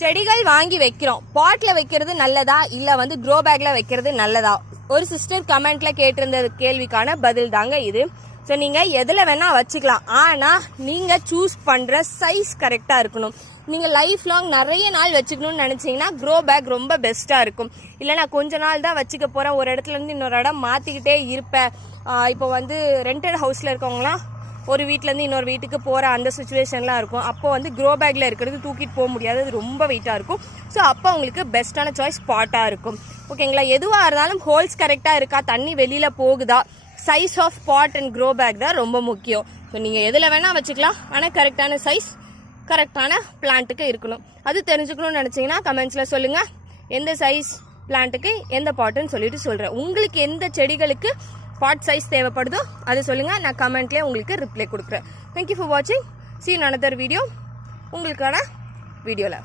செடிகள் வாங்கி வைக்கிறோம். பாட்ல வைக்கிறது நல்லதா? இல்ல வந்து க்ரோ பேக்ல வைக்கிறது நல்லதா? ஒரு சிஸ்டர் கமெண்ட்ல கேட்டிருந்த கேள்விக்கான பதில் தாங்க இது. ஸோ நீங்க எதுல வேணா வச்சுக்கலாம். ஆனா நீங்க சூஸ் பண்ற சைஸ் கரெக்டா இருக்கணும். நீங்க லைஃப் லாங் நிறைய நாள் வச்சுக்கணும்னு நினைச்சீங்கன்னா க்ரோ பேக் ரொம்ப பெஸ்ட்டாக இருக்கும். இல்லை நான் கொஞ்ச நாள் தான் வச்சுக்க போகிறேன் ஒரு இடத்துல இருந்து இன்னொரு இடம் மாற்றிக்கிட்டே இருப்பேன். இப்போ வந்து ரெண்டட் ஹவுஸில் இருக்கவங்களாம் ஒரு வீட்டிலேருந்து இன்னொரு வீட்டுக்கு போகிற அந்த சுச்சுவேஷன்லாம் இருக்கும். அப்போ வந்து க்ரோ பேக்கில் இருக்கிறது தூக்கிட்டு போக முடியாது. அது ரொம்ப வெயிட்டாக இருக்கும். ஸோ அப்போ உங்களுக்கு பெஸ்ட்டான சாய்ஸ் பாட்டாக இருக்கும். ஓகேங்களா எதுவாக இருந்தாலும் ஹோல்ஸ் கரெக்டாக இருக்கா? தண்ணி வெளியில் போகுதா? Size of pot and grow bag தான் ரொம்ப முக்கியம். ஸோ நீங்கள் எதில் வேணால் வச்சுக்கலாம். ஆனால் கரெக்டான சைஸ் கரெக்டான பிளான்ட்டுக்கு இருக்கணும். அது தெரிஞ்சுக்கணும்னு நினச்சிங்கன்னா கமெண்ட்ஸில் சொல்லுங்கள் எந்த சைஸ் பிளான்ட்டுக்கு எந்த பாட்டுன்னு சொல்லிட்டு சொல்கிறேன் உங்களுக்கு எந்த செடிகளுக்கு பாட் சைஸ் தேவைப்படுதோ அதை சொல்லுங்கள் நான் கமெண்ட்லேயே உங்களுக்கு ரிப்ளை கொடுக்குறேன். தேங்க்யூ ஃபார் வாட்சிங் சீன் அனதர் வீடியோ உங்களுக்கான வீடியோவில்